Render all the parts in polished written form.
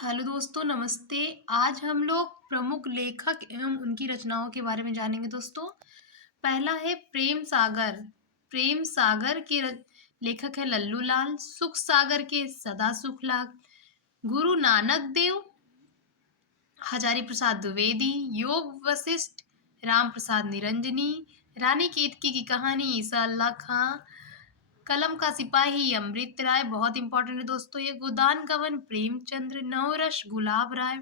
Hello दोस्तों, नमस्ते। आज हम लोग प्रमुख लेखक एवं उनकी रचनाओं के बारे में जानेंगे दोस्तों। पहला है प्रेम सागर। प्रेम सागर के लेखक है लल्लू लाल। सुख सागर के सदा सुखलाल। गुरु नानक देव हजारी प्रसाद द्विवेदी। योग वशिष्ठ राम प्रसाद निरंजनी। रानी केतकी की कहानी ईसा अल्लाह खां। कलम का सिपाही अमृत राय, बहुत इंपॉर्टेंट है दोस्तों ये। गोदान गवन प्रेमचंद्र। नवरस गुलाब राय।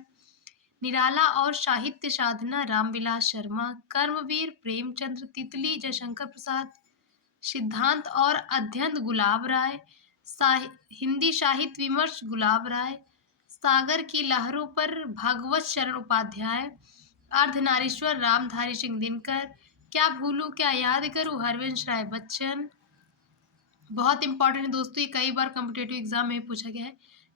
निराला और साहित्य साधना रामविलास शर्मा। कर्मवीर प्रेमचंद्र। तितली जयशंकर प्रसाद। सिद्धांत और अध्ययन गुलाब राय। हिंदी साहित्य विमर्श गुलाब राय। सागर की लहरों पर भागवत शरण उपाध्याय। अर्धनारीश्वर रामधारी सिंह दिनकर। क्या भूलूं क्या याद करूं हरवंश राय बच्चन। बहुत इंपॉर्टेंट है दोस्तों, ये कई बार कॉम्पिटेटिव एग्जाम में पूछा गया है।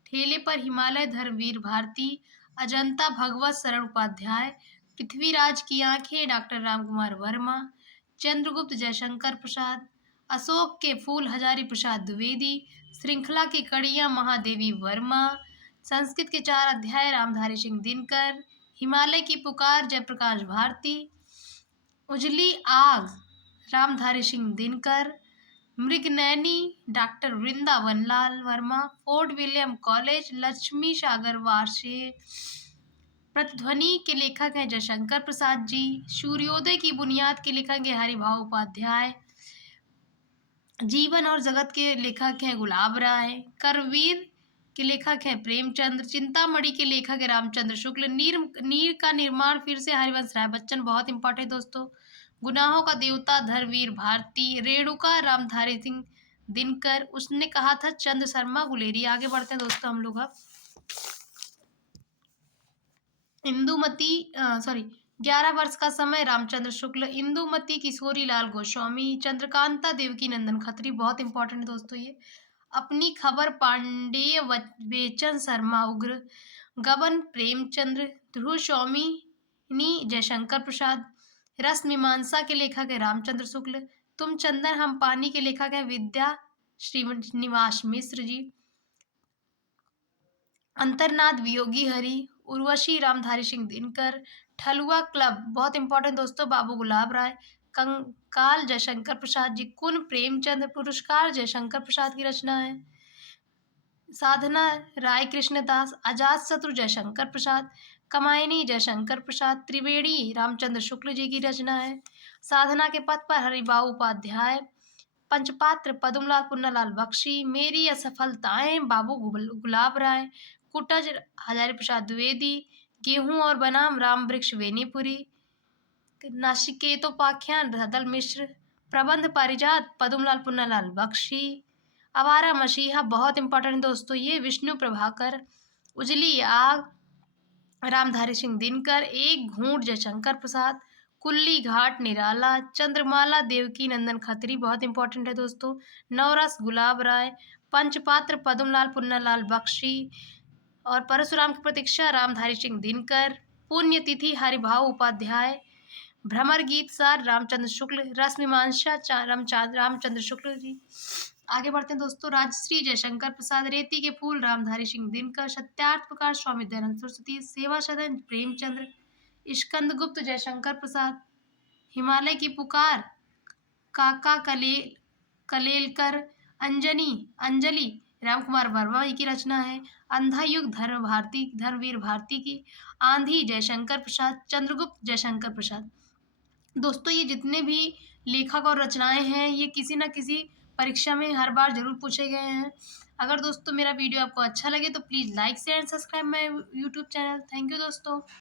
ठेले पर हिमालय धर्मवीर भारती। अजंता भगवत शरण उपाध्याय। पृथ्वीराज की आंखें डॉक्टर रामकुमार वर्मा। चंद्रगुप्त जयशंकर प्रसाद। अशोक के फूल हजारी प्रसाद द्विवेदी। श्रृंखला की कड़ियां महादेवी वर्मा। संस्कृत के 4 अध्याय रामधारी सिंह दिनकर। हिमालय की पुकार Jayaprakash Bharti. Ujli Aag Ramdhari Singh Dinkar. Mrignayani doctor Vrindavan Lal Verma. Fort William College Lakshmi Sagar Varshney. Pratidhwani के लेखक हैं जयशंकर प्रसाद जी। सूर्योदय की बुनियाद के लेखक हैं हरिभाऊ उपाध्याय। जीवन और जगत के लेखक हैं गुलाब राय। करवीर के लेखक हैं प्रेमचंद्र। चिंतामणि के लेखक है रामचंद्र शुक्ल। नीर का निर्माण फिर से हरिवंश राय बच्चन, बहुत इंपॉर्टेंट दोस्तों। गुनाहों का देवता धर्मवीर भारती। रेणुका रामधारी सिंह दिनकर। उसने कहा था चंद शर्मा गुलेरी। आगे बढ़ते हैं दोस्तों हम लोग अब। इंदुमती 11 वर्ष का समय रामचंद्र शुक्ल। इंदुमती किशोरी लाल गोस्वामी। चंद्रकांता देवकी नंदन खत्री, बहुत इंपॉर्टेंट है दोस्तों ये। अपनी खबर पांडेय बेचन शर्मा उग्र। गबन प्रेमचंद्र। ध्रुव स्वामी जयशंकर प्रसाद। रस मीमांसा के लेखक है रामचंद्र शुक्ल। तुम चंदन हम पानी के लेखक है विद्या श्रीनिवास मिश्र जी। अंतर्नाद वियोगी हरि। उर्वशी रामधारी सिंह दिनकर। ठलुआ क्लब, बहुत इंपॉर्टेंट दोस्तों, बाबू गुलाब राय। कंकाल जयशंकर प्रसाद जी। कुन प्रेमचंद पुरस्कार जयशंकर प्रसाद की रचना है। साधना राय कृष्णदास। अजात शत्रु जयशंकर प्रसाद। कमायनी जयशंकर प्रसाद। त्रिवेणी रामचंद्र शुक्ल जी की रचना है। साधना के पथ पर हरिभाऊ उपाध्याय। पंचपात्र पद्मलाल पुन्नालाल बख्शी। मेरी असफलताएं बाबू गुलाब राय। कुटज हजारी प्रसाद द्विवेदी। गेहूं और बनाम राम वृक्ष वेनीपुरी। नासिकेतोपाख्यान धदल मिश्र। प्रबंध पारिजात पद्मलाल पुन्नालाल बख्शी। आवारा मसीहा, बहुत इंपॉर्टेंट दोस्तों ये, विष्णु प्रभाकर। उजली आग रामधारी सिंह दिनकर। एक घूंट जयशंकर प्रसाद। कुल्ली घाट निराला। चंद्रमाला देवकी नंदन खत्री, बहुत इंपॉर्टेंट है दोस्तों। नवरस गुलाब राय। पंचपात्र पद्मलाल पुन्नालाल बख्शी। और परशुराम की प्रतीक्षा रामधारी सिंह दिनकर। पुण्यतिथि हरिभाऊ उपाध्याय। भ्रमर गीत सार रामचंद्र शुक्ल। रस मीमांसा रामचंद्र शुक्ल जी। आगे बढ़ते हैं दोस्तों। राजश्री जयशंकर प्रसाद। रेती के फूल रामधारी सिंह दिनकर। सत्यार्थ प्रकाश स्वामी दयानंद सरस्वती। सेवा सदन प्रेमचंद्र। स्कंदगुप्त जयशंकर प्रसाद। हिमालय की पुकार काका कलेलकर। अंजलि रामकुमार वर्मा की रचना है। अंधा युग धर्मवीर भारती की। आंधी जयशंकर प्रसाद। चंद्रगुप्त जयशंकर प्रसाद। दोस्तों ये जितने भी लेखक और रचनाएं हैं ये किसी न किसी परीक्षा में हर बार जरूर पूछे गए हैं। अगर दोस्तों मेरा वीडियो आपको अच्छा लगे तो please like share and subscribe my YouTube channel. Thank you दोस्तों।